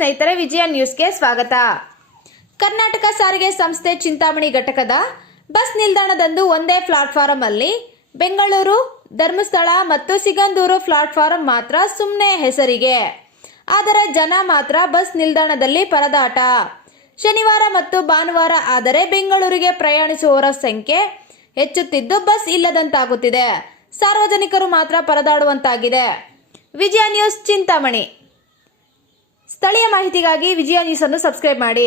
ಸ್ನೇಹಿತರೆ, ವಿಜಯ ನ್ಯೂಸ್ಗೆ ಸ್ವಾಗತ. ಕರ್ನಾಟಕ ಸಾರಿಗೆ ಸಂಸ್ಥೆ ಚಿಂತಾಮಣಿ ಘಟಕದ ಬಸ್ ನಿಲ್ದಾಣದಂದು ಒಂದೇ ಪ್ಲಾಟ್ಫಾರಂ ಅಲ್ಲಿ ಬೆಂಗಳೂರು, ಧರ್ಮಸ್ಥಳ ಮತ್ತು ಸಿಗಂದೂರು ಪ್ಲಾಟ್ಫಾರಂ ಮಾತ್ರ ಸುಮ್ಮನೆ ಹೆಸರಿಗೆ, ಆದರೆ ಜನ ಮಾತ್ರ ಬಸ್ ನಿಲ್ದಾಣದಲ್ಲಿ ಪರದಾಟ. ಶನಿವಾರ ಮತ್ತು ಭಾನುವಾರ ಆದರೆ ಬೆಂಗಳೂರಿಗೆ ಪ್ರಯಾಣಿಸುವವರ ಸಂಖ್ಯೆ ಹೆಚ್ಚುತ್ತಿದ್ದು ಬಸ್ ಇಲ್ಲದಂತಾಗುತ್ತಿದೆ. ಸಾರ್ವಜನಿಕರು ಮಾತ್ರ ಪರದಾಡುವಂತಾಗಿದೆ. ವಿಜಯ ನ್ಯೂಸ್ ಚಿಂತಾಮಣಿ. ಸ್ಥಳೀಯ ಮಾಹಿತಿಗಾಗಿ ವಿಜಯ ನ್ಯೂಸ್ ಅನ್ನು ಸಬ್ಸ್ಕ್ರೈಬ್ ಮಾಡಿ.